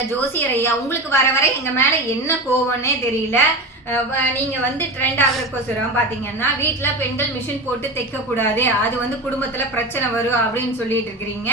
ஜோசியர் ஐயா, உங்களுக்கு வர வர எங்க மேல என்ன கோவம்னே தெரியல. நீங்க ட்ரெண்ட் ஆகுறதுக்கோசரம் பாத்தீங்கன்னா, வீட்டுல பெண்கள் மிஷின் போட்டு தைக்க கூடாது, அது குடும்பத்துல பிரச்சனை வரும் அப்படின்னு சொல்லிட்டு இருக்கிறீங்க.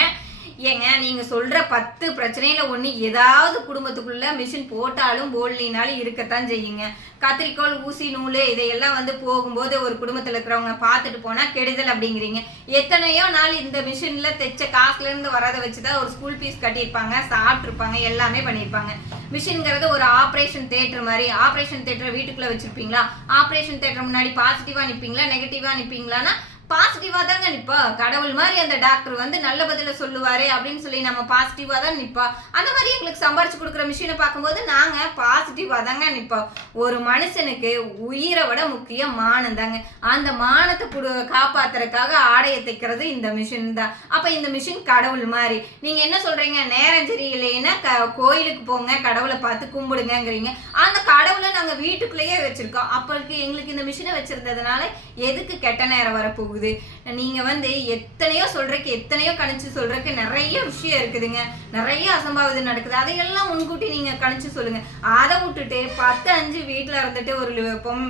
ஏங்க, நீங்க சொல்ற 10 பிரச்சனையில ஒண்ணு ஏதாவது குடும்பத்துக்குள்ள மிஷின் போட்டாலும் போடலினாலும் இருக்கத்தான் செய்யுங்க. கத்திரிக்கோள், ஊசி, நூல் இதையெல்லாம் போகும்போது ஒரு குடும்பத்துல இருக்கிறவங்க பார்த்துட்டு போனா கெடுதல் அப்படிங்கிறீங்க. எத்தனையோ நாள் இந்த மிஷின்ல தைச்ச காசுல இருந்து வரதை வச்சுதான் ஒரு ஸ்கூல் ஃபீஸ் கட்டியிருப்பாங்க, சாப்பிட்டுருப்பாங்க, எல்லாமே பண்ணியிருப்பாங்க. மிஷின்ங்கிறது ஒரு ஆப்ரேஷன் தியேட்டர் மாதிரி. ஆப்ரேஷன் தியேட்டர் வீட்டுக்குள்ள வச்சிருப்பீங்களா? ஆப்ரேஷன் தியேட்டர் முன்னாடி பாசிட்டிவா நிற்பீங்களா, நெகட்டிவா நிற்பீங்களான்னா பாசிட்டிவா தாங்க நிப்பா. கடவுள் மாதிரி அந்த டாக்டர் நல்ல பதில சொல்லுவாரு அப்படின்னு சொல்லி நம்ம பாசிட்டிவா தான் நிப்பா. அந்த மாதிரி எங்களுக்கு சம்பாரிச்சு கொடுக்குற மிஷினை பார்க்கும்போது நாங்க பாசிட்டிவா தாங்க நிப்போம். ஒரு மனுஷனுக்கு உயிரை விட முக்கியம் மானம் தாங்க. அந்த மானத்தை காப்பாத்துறதுக்காக ஆடையை தைக்கிறது இந்த மிஷின் தான். அப்ப இந்த மிஷின் கடவுள் மாதிரி. நீங்க என்ன சொல்றீங்க? நேரம் சரியில்லைன்னா கோயிலுக்கு போங்க, கடவுளை பார்த்து கும்பிடுங்கிறீங்க. அந்த கடவுளை நாங்க வீட்டுக்குள்ளேயே வச்சிருக்கோம். அப்ப எங்களுக்கு இந்த மிஷினை வச்சிருந்ததுனால எதுக்கு கெட்ட நேரம் வரப்போகுது? நீங்க எத்தனையோ சொல்றதுக்கு, எத்தனையோ கணிச்சு சொல்றதுக்கு நிறைய விஷயம் இருக்குதுங்க. நிறைய அசம்பாவிதம் நடக்குது. அதையெல்லாம் முன்கூட்டி நீங்க கணிச்சு சொல்லுங்க. அதை விட்டுட்டு 10-5 வீட்டுல இருந்துட்டு ஒரு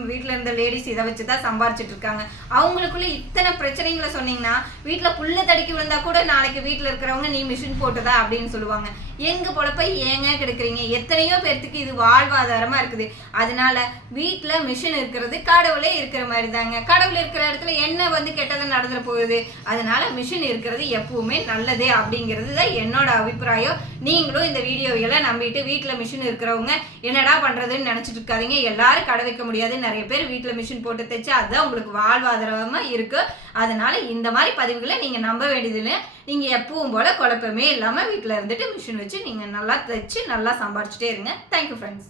வீட்டுல இருந்த லேடிஸ் இதை வச்சுதான் சம்பாரிச்சிட்டு இருக்காங்க. அவங்களுக்குள்ள இத்தனை பிரச்சனைகளை சொன்னீங்கன்னா, வீட்டுல புல்ல தடுக்கி விழுந்தா கூட நாளைக்கு வீட்டுல இருக்கிறவங்க நீ மிஷின் போட்டுதா அப்படின்னு சொல்லுவாங்க. எங்க பொழப்ப ஏங்க கெடுக்குறீங்க? எத்தனையோ பேர்த்துக்கு இது வாழ்வாதாரமா இருக்குது. அதனால வீட்டுல மிஷின் இருக்கிறது கடவுளே இருக்கிற மாதிரி தாங்க. கடவுள் இருக்கிற இடத்துல என்ன கெட்டதை நடந்துட போகுது. அதனால மிஷின் இருக்கிறது எப்பவுமே நல்லதே அப்படிங்கிறது தான் என்னோட அபிப்பிராயம். நீங்களும் இந்த வீடியோவையெல்லாம் நம்பிட்டு வீட்டுல மிஷின் இருக்கிறவங்க என்னடா பண்றதுன்னு நினைச்சிட்டு இருக்காதீங்க. எல்லாரும் கடை வைக்க முடியாது. நிறைய பேர் வீட்டுல மிஷின் போட்டு தைச்சு அதுதான் உங்களுக்கு வாழ்வாதாரமா இருக்கு. அதனால இந்த மாதிரி பதிவுகளை நீங்க நம்ப வேண்டியதில்லை. நீங்க எப்பவும் போல குழப்பமே இல்லாம வீட்டுல இருந்துட்டு மிஷின் வச்சு நீங்க நல்லா தைச்சு நல்லா சம்பாரிச்சுட்டே இருங்க. Thank you friends.